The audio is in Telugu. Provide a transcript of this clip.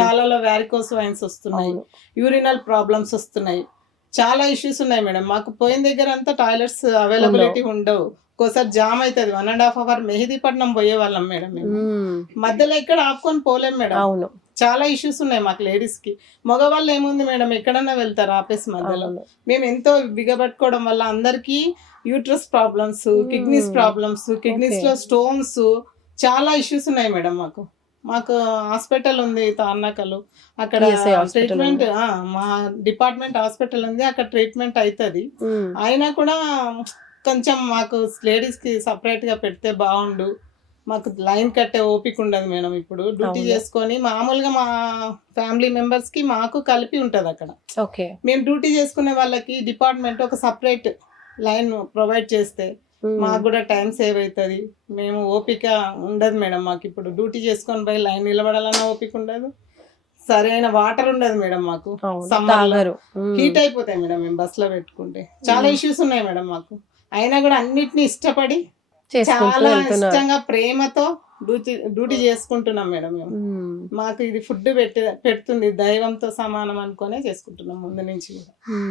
కాళ్ళలో వ్యారికోస్ వైన్స్ వస్తున్నాయి, అవును. యూరినల్ ప్రాబ్లమ్స్ వస్తున్నాయి, చాలా ఇష్యూస్ ఉన్నాయి మేడం. మాకు పోయిన దగ్గర అంతా టాయిలెట్స్ అవైలబిలిటీ ఉండవు. ఒక్కోసారి జామ్ అవుతుంది. 1.5 అవర్ మెహదీపట్నం పోయే వాళ్ళం మేడం మేము. మధ్యలో ఎక్కడ ఆపుకొని పోలేం మేడం. అవును. చాలా ఇష్యూస్ ఉన్నాయి మాకు లేడీస్ కి. మగవాళ్ళు ఏముంది మేడం, ఎక్కడన్నా వెళ్తారు ఆపేసి మధ్యలో. అవును. మేము ఎంతో బిగబట్టుకోవడం వల్ల అందరికీ uterus problems, kidneys problems, kidneys లో స్టోన్స్, చాలా ఇష్యూస్ ఉన్నాయి మేడం మాకు. మాకు హాస్పిటల్ ఉంది తార్నాకలు, అక్కడ PSI hospital ట్రీట్మెంట్ మా డిపార్ట్మెంట్ హాస్పిటల్ ఉంది, అక్కడ ట్రీట్మెంట్ అవుతుంది. అయినా కూడా కొంచెం మాకు లేడీస్ కి సపరేట్ గా పెడితే బాగుండు. మాకు లైన్ కట్టే ఓపిక ఉండదు మేడం. ఇప్పుడు డ్యూటీ అవును. చేసుకొని మామూలుగా మా ఫ్యామిలీ మెంబర్స్ కి మాకు కలిపి ఉంటది అక్కడ. ఓకే. మేము డ్యూటీ చేసుకునే వాళ్ళకి డిపార్ట్మెంట్ ఒక సపరేట్ లైన్ ప్రొవైడ్ చేస్తే మాకు కూడా టైం సేవ్ అవుతుంది. మేము ఓపిక ఉండదు మేడం. మాకు ఇప్పుడు డ్యూటీ చేసుకొని పోయి లైన్ నిలబడాలన్న ఓపిక ఉండదు. సరైన వాటర్ ఉండదు మేడం మాకు. అవును. సమ్మర్లో తాగరు. హీట్ అయిపోతాయి మేడం మేము బస్సులో పెట్టుకుంటే. చాలా ఇష్యూస్ ఉన్నాయి మేడం మాకు. అయినా కూడా అన్నిటిని ఇష్టపడి చేసుకుంటూ చాలా వెళ్తున్నారు. ఇష్టంగా ప్రేమతో డ్యూటీ చేసుకుంటున్నాం మేడం మేము. మాకు ఇది ఫుడ్ పెడుతుంది దైవంతో సమానం అనుకునే చేసుకుంటున్నాం ముందు నుంచి కూడా.